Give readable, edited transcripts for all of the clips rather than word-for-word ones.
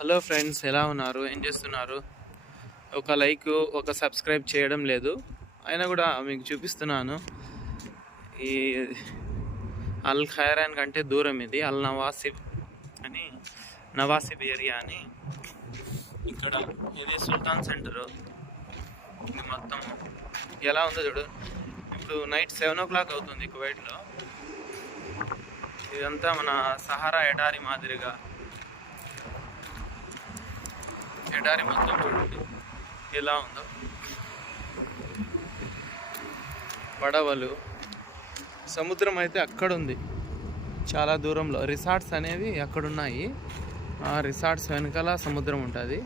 Hello friends, ఎలా ఉన్నారు? ఏం చేస్తున్నారు? ఒక లైక్, ఒక సబ్స్క్రైబ్ చేయడం లేదు. అయినా కూడా మీకు చూపిస్తున్నాను. ఈ అల్ ఖైరాన్ కంటే దూరం ఇది అల్ నవాసిబ్ అని, నవాసిబ్ ఏరియా అని. ఇక్కడ ఇది సుల్తాన్ సెంటరు. ఇది మొత్తం ఎలా ఉందో చూడు. ఇప్పుడు నైట్ 7 o'clock అవుతుంది కువైట్లో. ఇదంతా మన సహారా ఎడారి మాదిరిగా, ఎడారి మొత్తం చూడండి ఎలా ఉందో. పడవలు, సముద్రం అయితే అక్కడ ఉంది చాలా దూరంలో. రిసార్ట్స్ అనేవి అక్కడ ఉన్నాయి. ఆ రిసార్ట్స్ వెనకాల సముద్రం ఉంటుంది.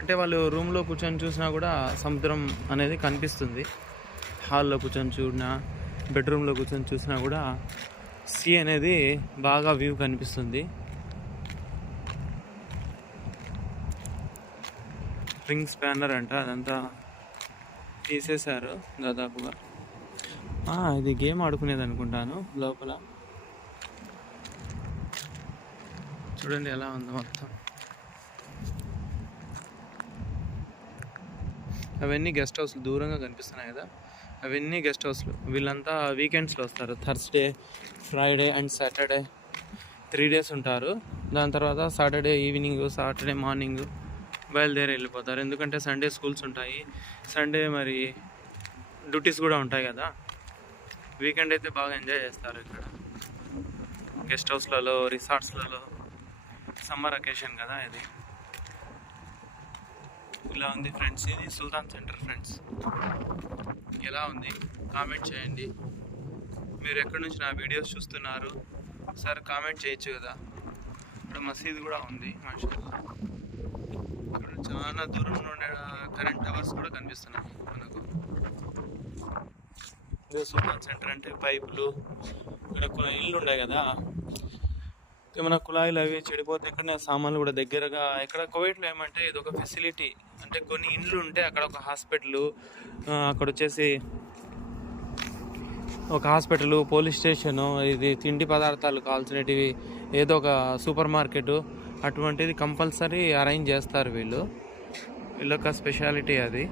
అంటే వాళ్ళు రూమ్లో కూర్చొని చూసినా కూడా సముద్రం అనేది కనిపిస్తుంది. హాల్లో కూర్చొని చూసినా, బెడ్రూమ్లో కూర్చొని చూసినా కూడా సీ అనేది బాగా వ్యూ కనిపిస్తుంది. రింగ్ స్పానర్ అంట, అదంతా తీసేశారు దాదాపుగా. ఇది గేమ్ ఆడుకునేది అనుకుంటాను లోపల. చూడండి ఎలా ఉందో మొత్తం. అవన్నీ గెస్ట్ హౌస్లు దూరంగా కనిపిస్తున్నాయి కదా, అవన్నీ గెస్ట్ హౌస్లు. వీళ్ళంతా వీకెండ్స్లో వస్తారు. Thursday, Friday and Saturday 3 days ఉంటారు. దాని తర్వాత సాటర్డే ఈవినింగ్, సాటర్డే మార్నింగ్ బయలుదేరి వెళ్ళిపోతారు. ఎందుకంటే సండే స్కూల్స్ ఉంటాయి, సండే మరి డ్యూటీస్ కూడా ఉంటాయి కదా. వీకెండ్ అయితే బాగా ఎంజాయ్ చేస్తారు ఇక్కడ గెస్ట్ హౌస్లలో, రిసార్ట్స్లలో. సమ్మర్ అకేషన్ కదా ఇది. ఇలా ఉంది ఫ్రెండ్స్, ఇది సుల్తాన్ సెంటర్. ఫ్రెండ్స్ ఎలా ఉంది కామెంట్ చేయండి. మీరు ఎక్కడి నుంచి నా వీడియోస్ చూస్తున్నారు సార్ కామెంట్ చేయొచ్చు కదా. ఇక్కడ మసీద్ కూడా ఉంది మాషాల్లా. ఇక్కడ చాలా దూరం నుండి కరెంట్ టవర్స్ కూడా కనిపిస్తున్నాయి మనకు. ఇదే సుల్తాన్ సెంటర్ అంటే పైపులు. ఇక్కడ ఇల్లు ఉన్నాయి కదా, ఏమైనా కుళాయిలు అవి చెడిపోతే ఇక్కడ సామాన్లు కూడా దగ్గరగా. ఇక్కడ కువైట్లో ఏమంటే ఇది ఒక ఫెసిలిటీ. అంటే కొన్ని ఇండ్లు ఉంటే అక్కడ ఒక హాస్పిటల్, అక్కడ వచ్చేసి ఒక హాస్పిటల్, పోలీస్ స్టేషను, ఇది తిండి పదార్థాలు కావాల్సినవి ఏదో ఒక సూపర్ మార్కెట్, అటువంటిది కంపల్సరీ అరేంజ్ చేస్తారు వీళ్ళొక స్పెషాలిటీ అది.